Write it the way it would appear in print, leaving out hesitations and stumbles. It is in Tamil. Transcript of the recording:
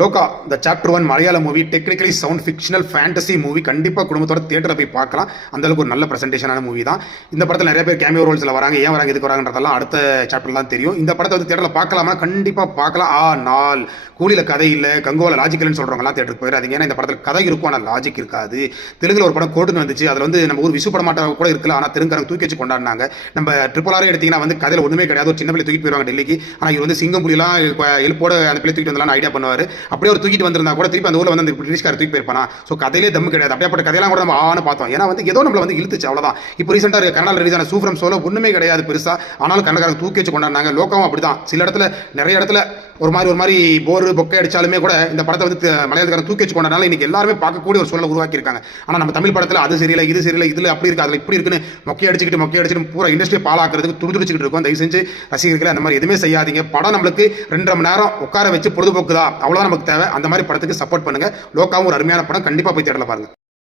லோகா த சாப்டர் 1 மலையாள movie technically sound fictional fantasy movie கண்டிப்பாக குடும்பத்தோட தியேட்டரில் போய் பார்க்கலாம். அந்தளவுக்கு ஒரு நல்ல ப்ரெசன்டேஷனான மூவி தான். இந்த படத்தில் நிறைய பேர் கேமியோ ரோல்ஸில் வராங்க. ஏன் வராங்க, எதுக்கு வராங்கன்றதெல்லாம் அடுத்த சாப்டர் தான் தெரியும். இந்த படத்தை வந்து தியேட்டரில் பார்க்கலாமா, கண்டிப்பாக பார்க்கலாம். ஆனால் கூலியில் கதை இல்லை, கங்கோவில் லாஜிக்கல்னு சொல்கிறவங்களாம் தியேட்டருக்கு போயிடாதீங்க. ஏன்னா இந்த படத்தில் கதை இருக்கும், ஆனால் லாஜிக் இருக்காது. தெலுங்குல ஒரு படம் கோட்டுன்னு வந்துச்சு, அதில் வந்து நம்ம ஊர் விசு படமாட்ட கூட இருக்கல, ஆனால் தெலுங்காரங்க தூக்கி வச்சு கொண்டாடினாங்க. நம்ம ட்ரிபிளாரே எடுத்தீங்கன்னா வந்து கதையில் ஒன்றுமே கிடையாது, ஒரு சின்ன பிள்ளை தூக்கிட்டு போயிடுவாங்க டெல்லிக்கு. ஆனால் இவர் வந்து சிங்கம் புலிலாம் எழுப்போட அந்த பிள்ளை தூக்கிட்டு வந்தலாம் ஐடியா பண்ணுவார். அப்படியே ஒரு தூக்கிட்டு வந்திருந்தா கூட திருப்பி அந்த ஊரில் வந்து அந்த பிரிட்டிஷ்கார தூக்கி போயிருப்பானா. ஸோ கதையிலே தம்மு கிடையாது. அப்படியேப்பட்ட கதையெல்லாம் கூட நம்ம ஆன பார்த்தோம். ஏன்னா வந்து ஏதோ நம்மள வந்து இழுத்துச்சு, அவ்வளோதான். இப்போ ரீசெண்டாக கனடாவில் ரிலீஸ் ஆன சூஃப்ரம் சோலோ ஒன்றுமே கிடையாது பெருசா, ஆனாலும் கன்னடக்காரங்க தூக்கி வச்சு கொண்டாடினாங்க. லோகாவும் அப்படிதான். சில இடத்துல நிறைய இடத்துல ஒரு மாதிரி போர் பொக்கை அடிச்சாலுமே கூட இந்த படத்தை வந்து மலையாளக்காரன் தூக்கி வச்சு கொண்டாடினால இன்னைக்கு எல்லாருமே பார்க்கக்கூடிய ஒரு சூழலை உருவாக்கி இருக்காங்க. ஆனால் நம்ம தமிழ் படத்தில் அது சரியில்லை, இது சரியில்லை, இதில் அப்படி இருக்கு, அதில் இப்படி இருக்குன்னு மொக்கை அடிச்சுட்டு பூரா இண்டஸ்ட்ரியை பாலாக்குறதுக்கு துடிச்சுக்கிட்டு இருக்கும். தயவு செஞ்சு ரசிகர்களை அந்த மாதிரி எதுவுமே செய்யாதீங்க. படம் நம்மளுக்கு 2.5 மணி நேரம் உட்கார வச்சு பொழுதுபோக்கு தான், அவ்வளோதான் நமக்கு தேவை. அந்த மாதிரி படத்துக்கு சப்போர்ட் பண்ணுங்க. லோகாவும் ஒரு அருமையான படம், கண்டிப்பாக போய் தேடல பாருங்க.